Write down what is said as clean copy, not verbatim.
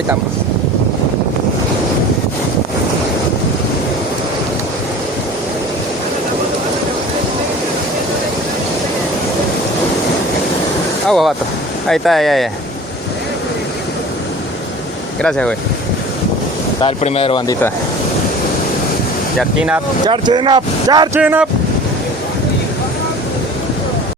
Ahí estamos. Agua, vato. Ahí está, ahí. Gracias, güey. Está el primero, bandita. Charging up, charging up, charging up.